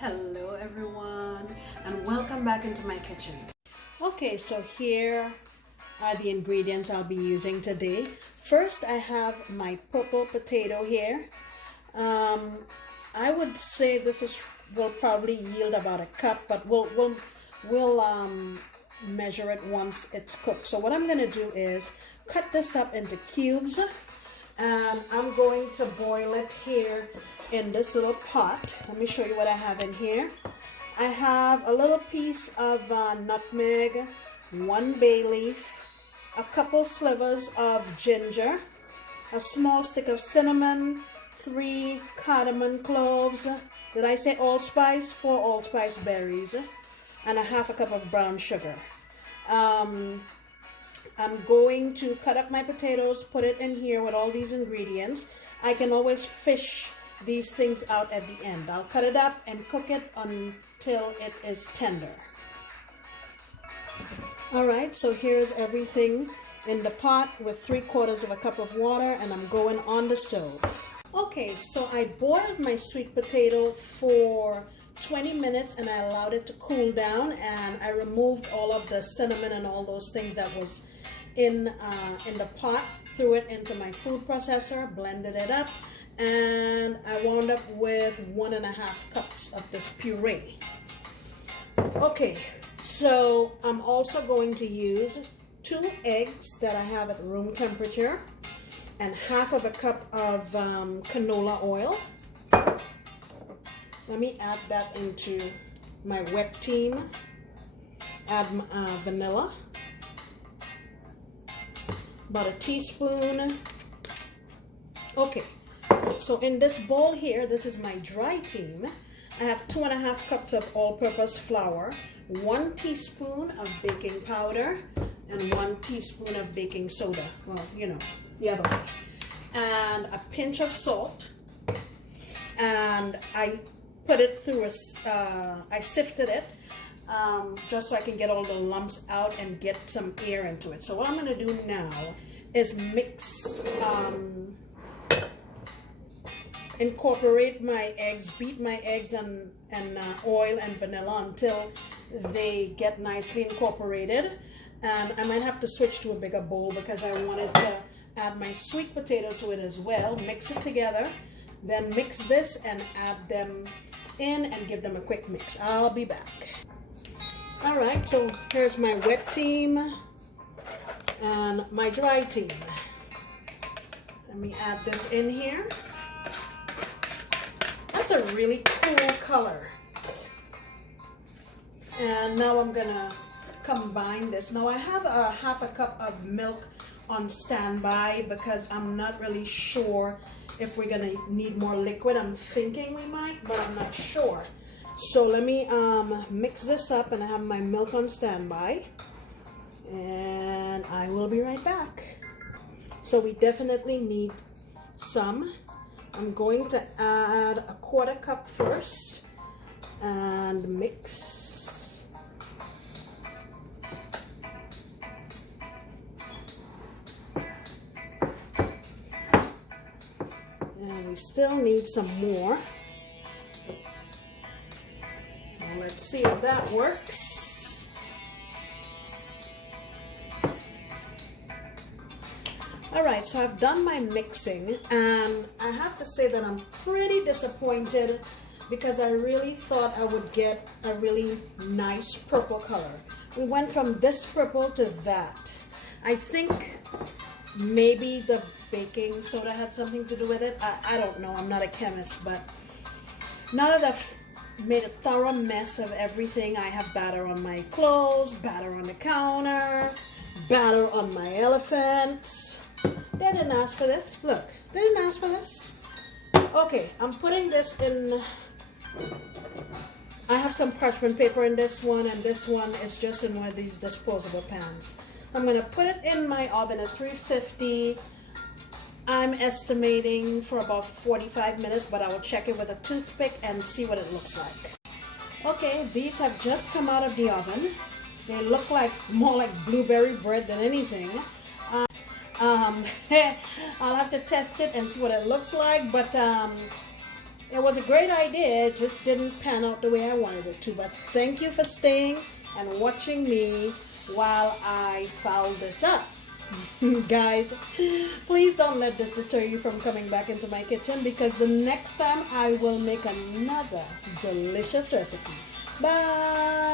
Hello everyone and welcome back into my kitchen. Okay, so here are the ingredients I'll be using today. First, I have my purple potato here. I would say will probably yield about a cup, but we'll measure it once it's cooked. So what I'm going to do is cut this up into cubes, and I'm going to boil it here in this little pot. Let me show you what I have in here. I have a little piece of nutmeg, 1 bay leaf, a couple slivers of ginger, a small stick of cinnamon, 3 cardamom cloves. Did I say allspice? 4 allspice berries, and a half a cup of brown sugar. I'm going to cut up my potatoes, put it in here with all these ingredients. I can always fish these things out at the end. I'll cut it up and cook it until it is tender. Alright, so here's everything in the pot with 3/4 of a cup of water, and I'm going on the stove. Okay, so I boiled my sweet potato for 20 minutes and I allowed it to cool down, and I removed all of the cinnamon and all those things that was in the pot, threw it into my food processor, blended it up, and I wound up with 1.5 cups of this puree. Okay, so I'm also going to use 2 eggs that I have at room temperature and half of a cup of canola oil. Let me add that into my wet team. Add vanilla, about a teaspoon. Okay. So in this bowl here, this is my dry team. I have 2.5 cups of all-purpose flour, 1 teaspoon of baking powder, and 1 teaspoon of baking soda. Well, you know, the other way. And a pinch of salt. And I put it through I sifted it just so I can get all the lumps out and get some air into it. So what I'm going to do now is mix incorporate my eggs, beat my eggs and oil and vanilla until they get nicely incorporated. And I might have to switch to a bigger bowl because I wanted to add my sweet potato to it as well. Mix it together, then mix this and add them in and give them a quick mix. I'll be back. Alright, so here's my wet team and my dry team. Let me add this in here. That's a really cool color. And now I'm gonna combine this. Now I have a half a cup of milk on standby because I'm not really sure if we're gonna need more liquid. I'm thinking we might, but I'm not sure. So let me mix this up, and I have my milk on standby, and I will be right back. So we definitely need some. I'm going to add a 1/4 cup first and mix. And we still need some more. Now let's see if that works. Alright, so I've done my mixing, and I have to say that I'm pretty disappointed because I really thought I would get a really nice purple color. We went from this purple to that. I think maybe the baking soda had something to do with it. I don't know, I'm not a chemist, but now that I've made a thorough mess of everything, I have batter on my clothes, batter on the counter, batter on my elephants. They didn't ask for this. Look, they didn't ask for this. Okay, I'm putting this in. I have some parchment paper in this one, and this one is just in one of these disposable pans. I'm going to put it in my oven at 350. I'm estimating for about 45 minutes, but I will check it with a toothpick and see what it looks like. Okay, these have just come out of the oven. They look like more like blueberry bread than anything. I'll have to test it and see what it looks like, but It was a great idea, it just didn't pan out the way I wanted it to. But thank you for staying and watching me while I foul this up. Guys, please don't let this deter you from coming back into my kitchen, because the next time I will make another delicious recipe. Bye!